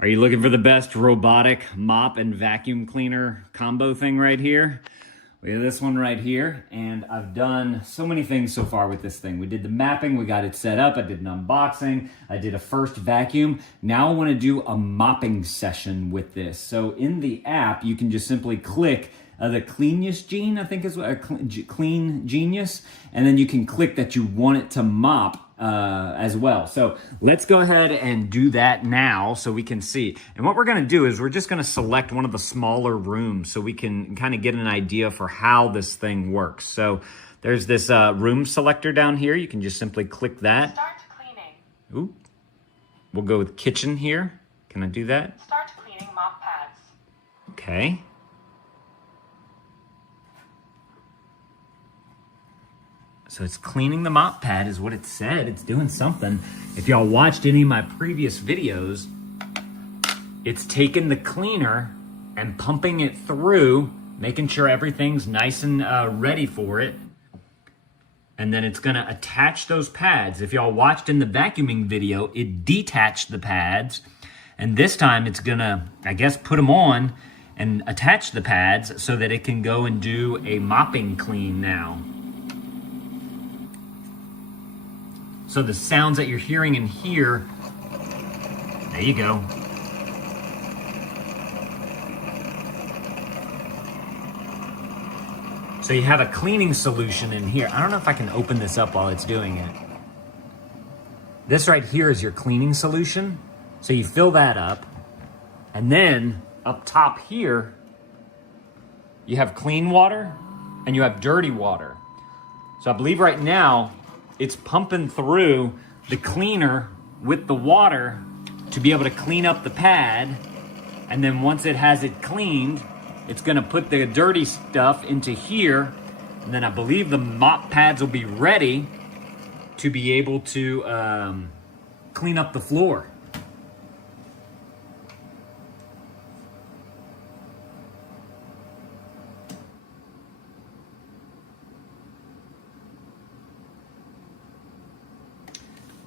Are you looking for the best robotic mop and vacuum cleaner combo thing right here? We have this one right here, and I've done so many things so far with this thing. We did the mapping, we got it set up, I did an unboxing, I did a first vacuum. Now I want to do a mopping session with this. So in the app, you can just simply click the Cleanius gene, I think is what, Clean Genius, and then you can click that you want it to mop as well. So let's go ahead and do that now so we can see. And what we're going to do is we're just going to select one of the smaller rooms so we can kind of get an idea for how this thing works. So there's this room selector down here. You can just simply click that. Start cleaning. Ooh. We'll go with kitchen here. Can I do that? Start cleaning mop pads. Okay. So it's cleaning the mop pad is what it said. It's doing something. If y'all watched any of my previous videos, it's taking the cleaner and pumping it through, making sure everything's nice and ready for it. And then it's gonna attach those pads. If y'all watched in the vacuuming video, it detached the pads. And this time it's gonna, I guess, put them on and attach the pads so that it can go and do a mopping clean now. So the sounds that you're hearing in here, there you go. So you have a cleaning solution in here. I don't know if I can open this up while it's doing it. This right here is your cleaning solution. So you fill that up. And then up top here, you have clean water and you have dirty water. So I believe right now, it's pumping through the cleaner with the water to be able to clean up the pad. And then once it has it cleaned, it's gonna put the dirty stuff into here. And then I believe the mop pads will be ready to be able to clean up the floor.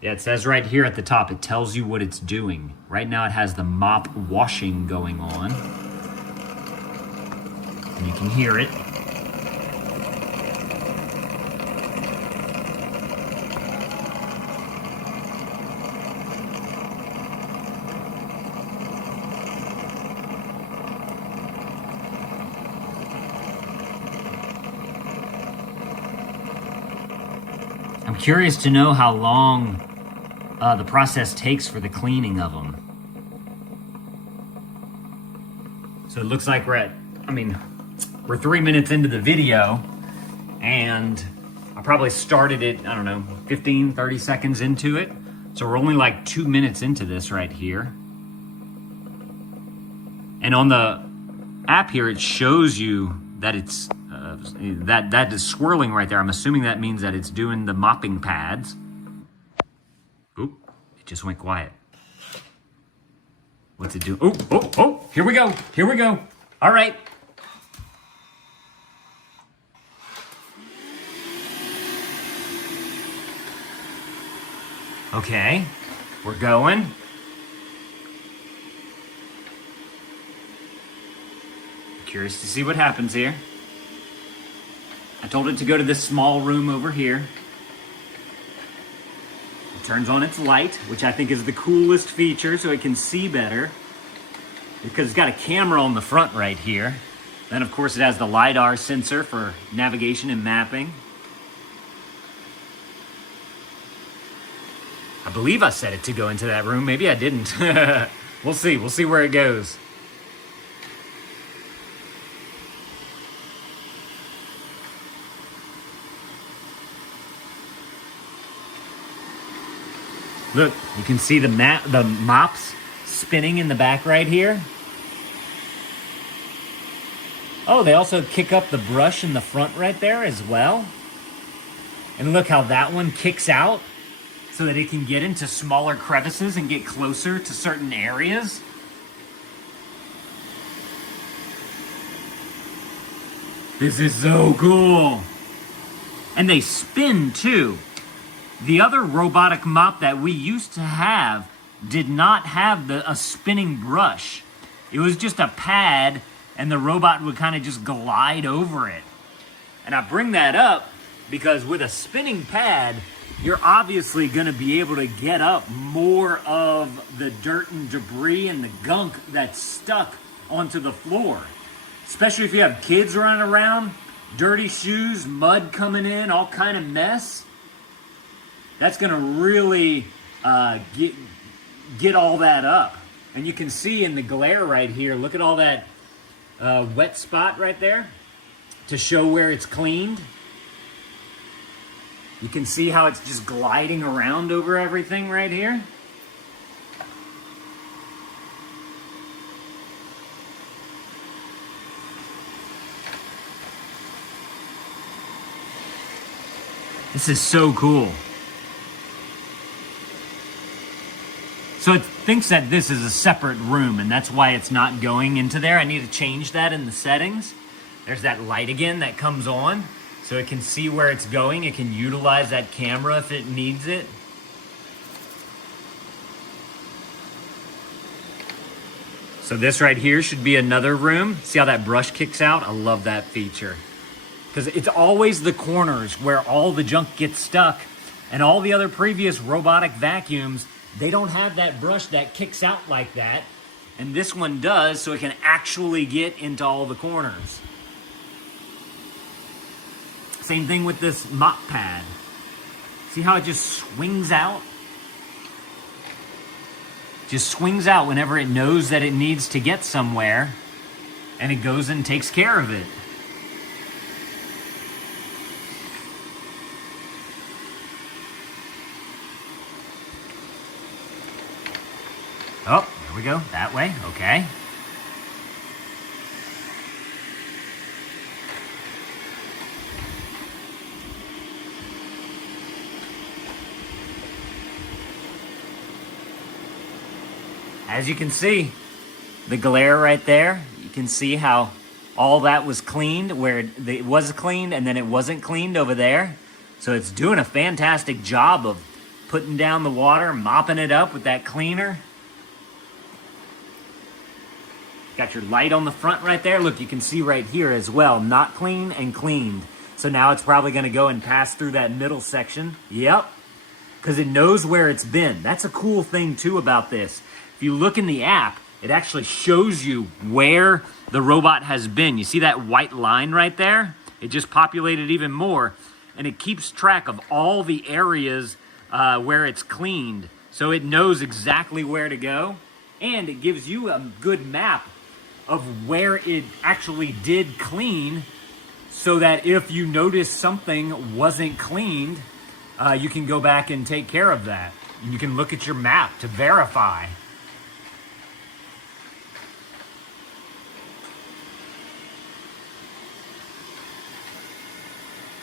Yeah, it says right here at the top, it tells you what it's doing. Right now it has the mop washing going on. And you can hear it. I'm curious to know how long the process takes for the cleaning of them. So it looks like we're 3 minutes into the video, and I probably started it, I don't know, 15, 30 seconds into it. So we're only like 2 minutes into this right here. And on the app here, it shows you that it's, that is swirling right there. I'm assuming that means that it's doing the mopping pads. Oop, it just went quiet. What's it do? Oh, here we go. Here we go. All right. Okay, we're going. Curious to see what happens here. I told it to go to this small room over here. It turns on its light, which I think is the coolest feature so it can see better. Because it's got a camera on the front right here. Then of course it has the LiDAR sensor for navigation and mapping. I believe I set it to go into that room. Maybe I didn't. We'll see. We'll see where it goes. Look, you can see the mops spinning in the back right here. Oh, they also kick up the brush in the front right there as well. And look how that one kicks out so that it can get into smaller crevices and get closer to certain areas. This is so cool. And they spin too. The other robotic mop that we used to have did not have a spinning brush. It was just a pad, and the robot would kind of just glide over it. And I bring that up because with a spinning pad, you're obviously going to be able to get up more of the dirt and debris and the gunk that's stuck onto the floor. Especially if you have kids running around, dirty shoes, mud coming in, all kind of mess. That's going to really get all that up. And you can see in the glare right here, look at all that wet spot right there to show where it's cleaned. You can see how it's just gliding around over everything right here. This is so cool. So it thinks that this is a separate room, and that's why it's not going into there. I need to change that in the settings. There's that light again that comes on, so it can see where it's going. It can utilize that camera if it needs it. So this right here should be another room. See how that brush kicks out? I love that feature. Because it's always the corners where all the junk gets stuck, and all the other previous robotic vacuums, they don't have that brush that kicks out like that. And this one does, so it can actually get into all the corners. Same thing with this mop pad. See how it just swings out? Just swings out whenever it knows that it needs to get somewhere, and it goes and takes care of it. Oh, there we go, that way, okay. As you can see, the glare right there, you can see how all that was cleaned, where it was cleaned and then it wasn't cleaned over there. So it's doing a fantastic job of putting down the water, mopping it up with that cleaner. Got your light on the front right there. Look, you can see right here as well, not clean and cleaned. So now it's probably gonna go and pass through that middle section. Yep, because it knows where it's been. That's a cool thing too about this. If you look in the app, it actually shows you where the robot has been. You see that white line right there? It just populated even more. And it keeps track of all the areas where it's cleaned. So it knows exactly where to go. And it gives you a good map of where it actually did clean, so that if you notice something wasn't cleaned, you can go back and take care of that. And you can look at your map to verify.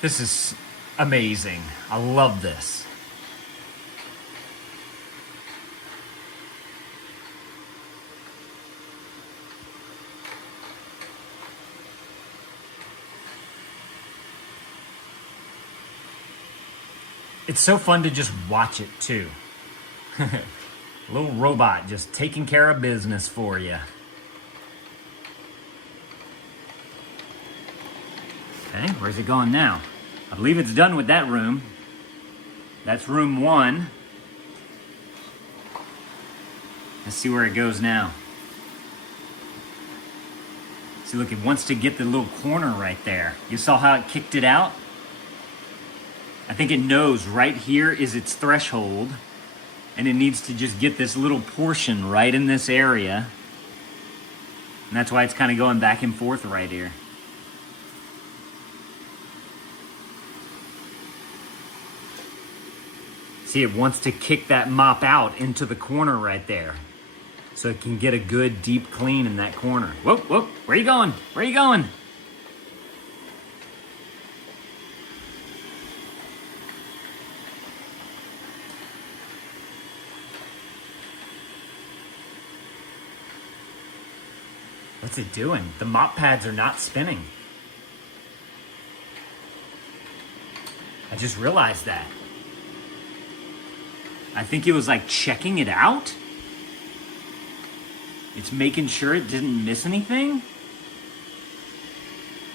This is amazing. I love this. It's so fun to just watch it too. Little robot just taking care of business for you. Okay, where's it going now? I believe it's done with that room. That's room 1. Let's see where it goes now. See, look, it wants to get the little corner right there. You saw how it kicked it out? I think it knows right here is its threshold, and it needs to just get this little portion right in this area. And that's why it's kind of going back and forth right here. See, it wants to kick that mop out into the corner right there, so it can get a good deep clean in that corner. Whoop, whoop, where are you going? Where are you going? What's it doing? The mop pads are not spinning. I just realized that. I think it was like checking it out. It's making sure it didn't miss anything.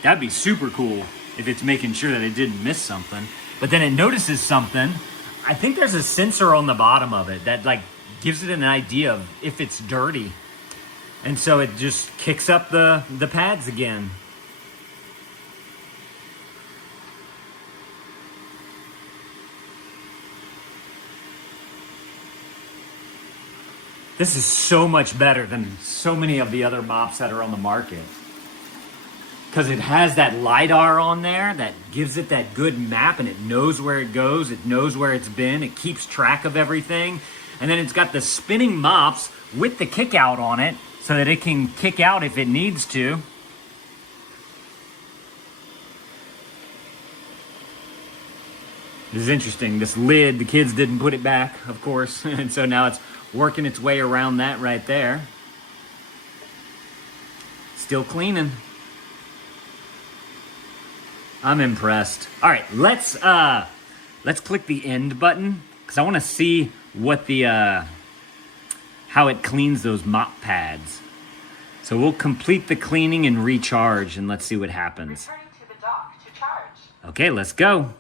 That'd be super cool if it's making sure that it didn't miss something. But then it notices something. I think there's a sensor on the bottom of it that like gives it an idea of if it's dirty. And so it just kicks up the pads again. This is so much better than so many of the other mops that are on the market. Because it has that LiDAR on there that gives it that good map, and it knows where it goes, it knows where it's been, it keeps track of everything. And then it's got the spinning mops with the kick out on it so that it can kick out if it needs to. This is interesting. This lid, the kids didn't put it back, of course. And so now it's working its way around that right there. Still cleaning. I'm impressed. All right, let's click the end button because I want to see what the how it cleans those mop pads. So we'll complete the cleaning and recharge, and let's see what happens. Returning to the dock to charge. Okay, let's go.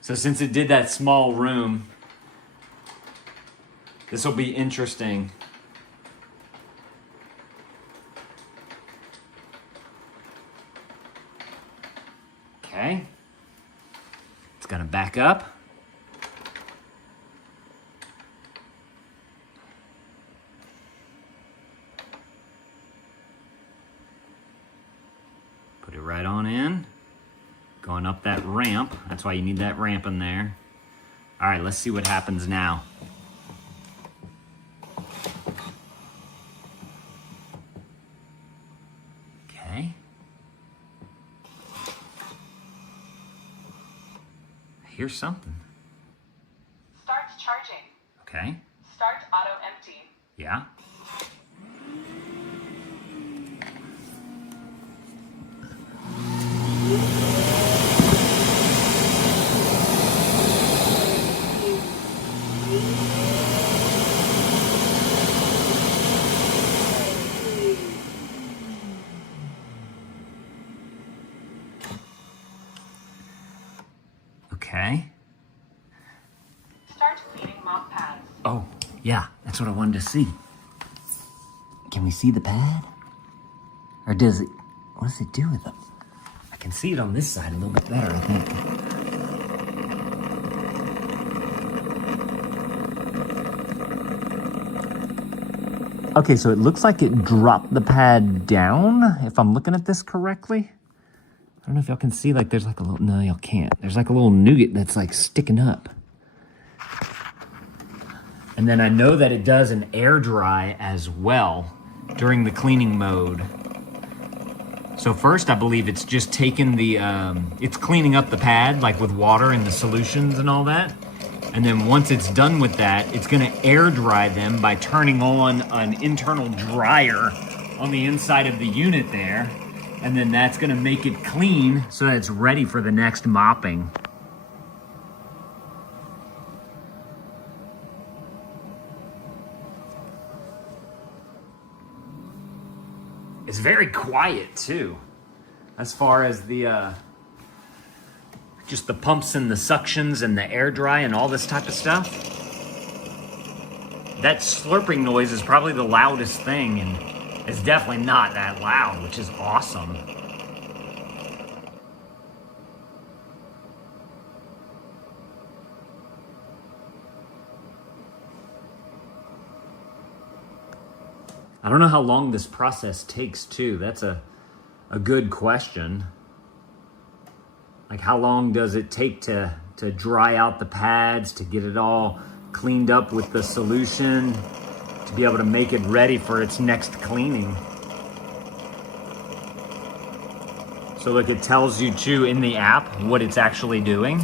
So since it did that small room, this will be interesting. Okay. It's gonna back up. Put it right on in. Going up that ramp. That's why you need that ramp in there. All right, let's see what happens now. Okay. Here's something. Start charging. Okay. Start auto empty. Yeah. Okay. Start cleaning mop pads. Oh, yeah, that's what I wanted to see. Can we see the pad? Or does it, what does it do with them? I can see it on this side a little bit better, I think. Okay, so it looks like it dropped the pad down, if I'm looking at this correctly. I don't know if y'all can see, like, there's like a little, no, y'all can't. There's like a little nougat that's like sticking up. And then I know that it does an air dry as well during the cleaning mode. So first, I believe it's just taking the, it's cleaning up the pad, like with water and the solutions and all that. And then once it's done with that, it's gonna air dry them by turning on an internal dryer on the inside of the unit there. And then that's gonna make it clean so that it's ready for the next mopping. It's very quiet too, as far as the, just the pumps and the suctions and the air dry and all this type of stuff. That slurping noise is probably the loudest thing, and it's definitely not that loud, which is awesome. I don't know how long this process takes too. That's a good question. Like, how long does it take to dry out the pads, to get it all cleaned up with the solution, to be able to make it ready for its next cleaning? So look, it tells you too in the app what it's actually doing.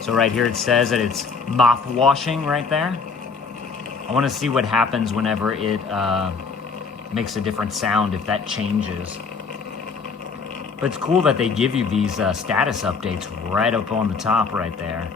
So right here it says that it's mop washing right there. I want to see what happens whenever it makes a different sound, if that changes. But it's cool that they give you these status updates right up on the top right there.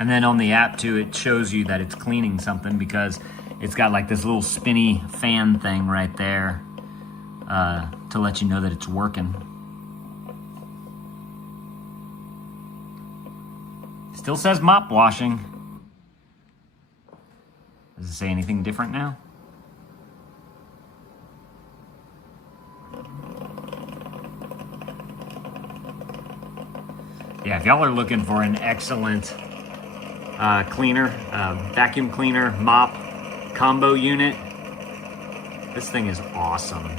And then on the app too, it shows you that it's cleaning something because it's got like this little spinny fan thing right there to let you know that it's working. Still says mop washing. Does it say anything different now? Yeah, if y'all are looking for an excellent cleaner, vacuum cleaner, mop combo unit, this thing is awesome.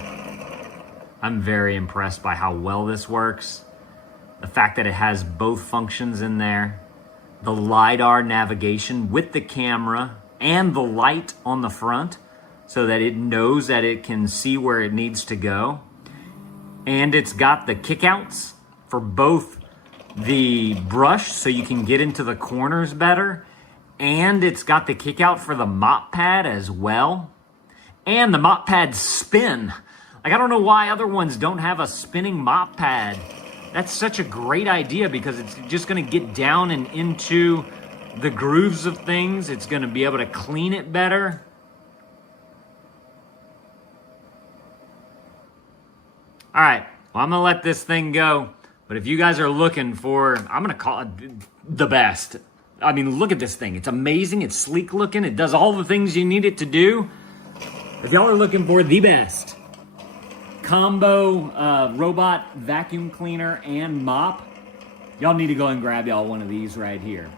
I'm very impressed by how well this works. The fact that it has both functions in there, the LiDAR navigation with the camera and the light on the front so that it knows that it can see where it needs to go. And it's got the kickouts for both the brush so you can get into the corners better, and it's got the kick out for the mop pad as well. And the mop pads spin. Like, I don't know why other ones don't have a spinning mop pad. That's such a great idea because it's just gonna get down and into the grooves of things. It's gonna be able to clean it better. All right, well, I'm gonna let this thing go. But if you guys are looking for, I'm gonna call it the best. I mean, look at this thing. It's amazing, it's sleek looking, it does all the things you need it to do. If y'all are looking for the best combo robot vacuum cleaner and mop, y'all need to go and grab y'all one of these right here.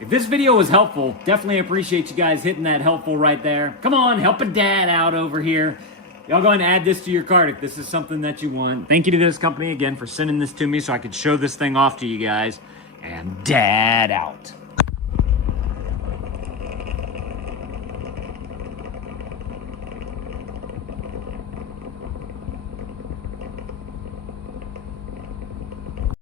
If this video was helpful, definitely appreciate you guys hitting that helpful right there. Come on, help a dad out over here. Y'all go and add this to your cart if this is something that you want. Thank you to this company again for sending this to me so I could show this thing off to you guys. And dad out.